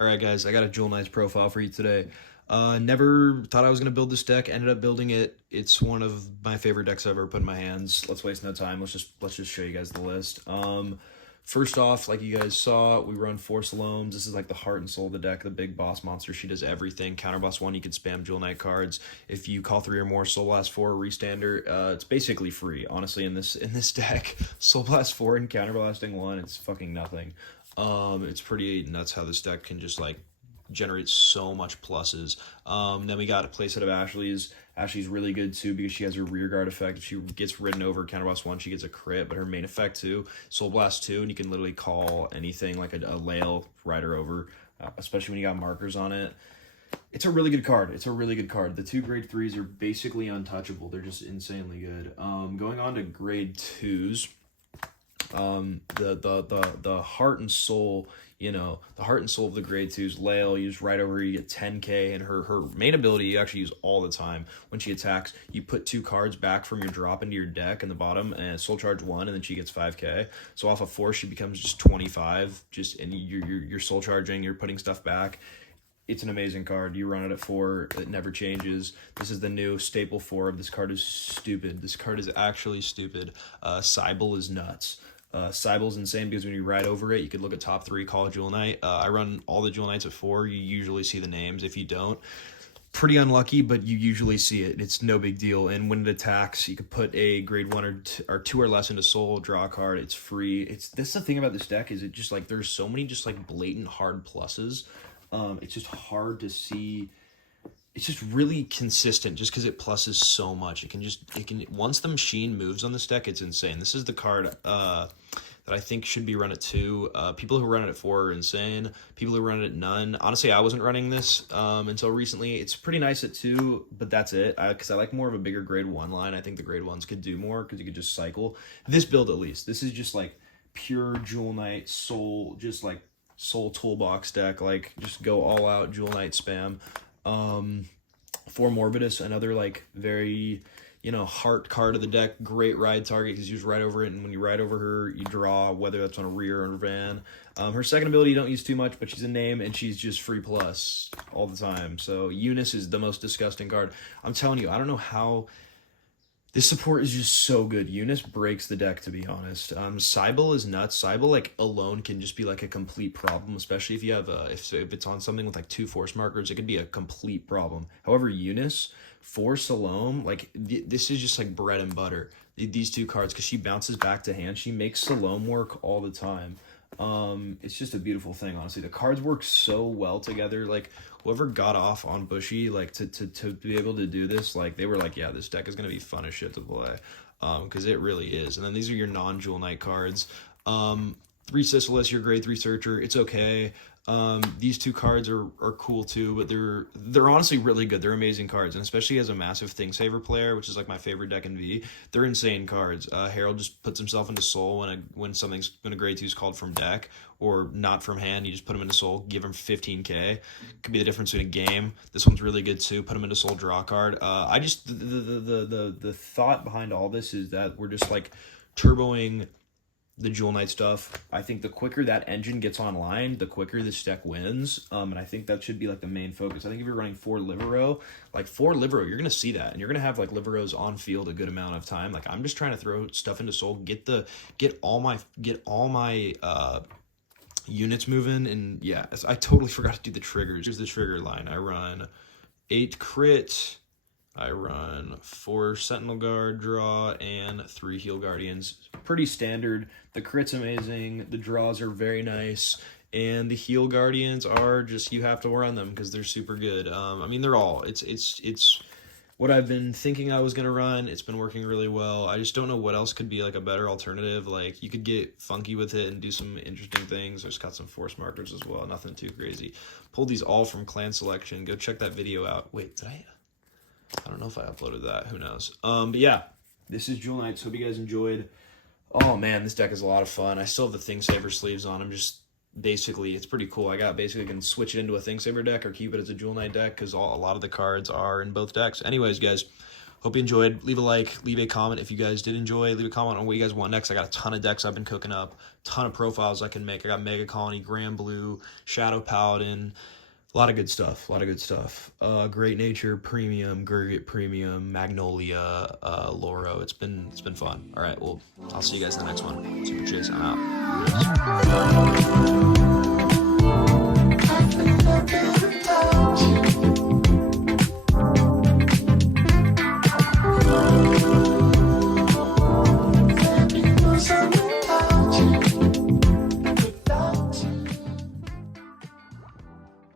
Alright guys, I got a Jewel Knights profile for you today. Never thought I was going to build this deck, ended up building it. It's one of my favorite decks I've ever put in my hands. Let's waste no time, let's just show you guys the list. First off, like you guys saw, we run 4 Salomes. This is like the heart and soul of the deck, the big boss monster. She does everything. Counterboss 1, you can spam Jewel Knight cards. If you call 3 or more, Soul Blast 4, Restander, it's basically free, honestly, in this deck. Soul Blast 4 and Counterblasting 1, it's fucking nothing. It's pretty nuts how this deck can just like generate so much pluses. Then we got a playset of Ashley's. Ashley's really good too because she has her rear guard effect. If she gets ridden over Counterboss 1, she gets a crit, but her main effect too, Soul Blast 2, and you can literally call anything like a Lail, ride her over, especially when you got markers on it. It's a really good card. It's a really good card. The 2 grade 3s are basically untouchable. They're just insanely good. Going on to grade 2s. The heart and soul, the heart and soul of the grade 2s, Lail, you just right over her, you get 10k, and her main ability you actually use all the time. When she attacks, you put 2 cards back from your drop into your deck in the bottom, and soul charge 1, and then she gets 5k. So off of 4, she becomes just 25, and you're soul charging, you're putting stuff back. It's an amazing card. You run it at 4, it never changes. This is the new staple 4 of this card. Is stupid. This card is actually stupid. Cybele is nuts. Cybele's insane because when you ride over it, you could look at top 3, call a Jewel Knight. I run all the Jewel Knights at 4. You usually see the names. If you don't, pretty unlucky, but you usually see it. It's no big deal. And when it attacks, you could put a grade 1 or 2 or less into soul, draw a card. It's free. That's the thing about this deck, is it just like there's so many just like blatant hard pluses. It's just hard to see. It's just really consistent just because it pluses so much. It can once the machine moves on this deck, it's insane. This is the card that I think should be run at 2. People who run it at 4 are insane. People who run it at none. Honestly, I wasn't running this until recently. It's pretty nice at 2, but that's it. Because I like more of a bigger grade 1 line. I think the grade 1s could do more because you could just cycle. This build at least. This is just like pure Jewel Knight soul, just like soul toolbox deck. Like just go all out Jewel Knight spam. For Morbidus, another like very, heart card of the deck, great ride target because you just ride over it, and when you ride over her, you draw, whether that's on a rear or a van. Her second ability you don't use too much, but she's a name, and she's just free plus all the time. So Eunice is the most disgusting card. I'm telling you, I don't know how. This support is just so good. Eunice breaks the deck, to be honest. Cybele is nuts. Cybele, like, alone can just be, like, a complete problem, especially if you have, if it's on something with, like, 2 force markers, it could be a complete problem. However, Eunice, for Salome, like, this is just, like, bread and butter. These 2 cards, because she bounces back to hand, she makes Salome work all the time. It's just a beautiful thing, honestly. The cards work so well together. Like, whoever got off on Bushy, like, to be able to do this, like, they were like, yeah, this deck is going to be fun as shit to play, because it really is. And then these are your non-Jewel Knight cards. 3 Sisyphus, your grade 3 Searcher, it's okay. These 2 cards are cool too, but they're honestly really good. They're amazing cards, and especially as a massive Thing Saver player, which is like my favorite deck in V, they're insane cards. Harold just puts himself into soul when a grade 2 is called from deck or not from hand. You just put him into soul, give him 15k. Could be the difference in a game. This one's really good too. Put him into soul, draw a card. The thought behind all this is that we're just like turboing the Jewel Knight stuff. I think the quicker that engine gets online, the quicker this deck wins. And I think that should be like the main focus. I think if you're running 4 Livero, like 4 Livero, you're gonna see that, and you're gonna have like Liveros on field a good amount of time. Like I'm just trying to throw stuff into soul, get all my units moving, and yeah, I totally forgot to do the triggers. Here's the trigger line. I run 8 crit. I run 4 Sentinel Guard draw and 3 Heal Guardians. Pretty standard. The crit's amazing. The draws are very nice. And the Heal Guardians are just, you have to run them because they're super good. I mean, they're all, it's what I've been thinking I was going to run. It's been working really well. I just don't know what else could be like a better alternative. Like you could get funky with it and do some interesting things. I just got some force markers as well. Nothing too crazy. Pulled these all from clan selection. Go check that video out. Wait, did I don't know if I uploaded that. Who knows? But yeah, this is Jewel Knights. Hope you guys enjoyed. Oh man, this deck is a lot of fun. I still have the Thing Saver sleeves on. I'm just basically, it's pretty cool. I can switch it into a Thing Saver deck or keep it as a Jewel Knight deck because a lot of the cards are in both decks. Anyways, guys, Hope you enjoyed. Leave a like, leave a comment if you guys did enjoy. Leave a comment on what you guys want next. I got a ton of decks I've been cooking up, ton of profiles I can make. I got Mega Colony, Grand Blue, Shadow Paladin, a lot of good stuff. Great Nature Premium, Gurgit Premium, Magnolia, Loro. It's been fun. All right, well, I'll see you guys in the next one. Super Chase, I'm out.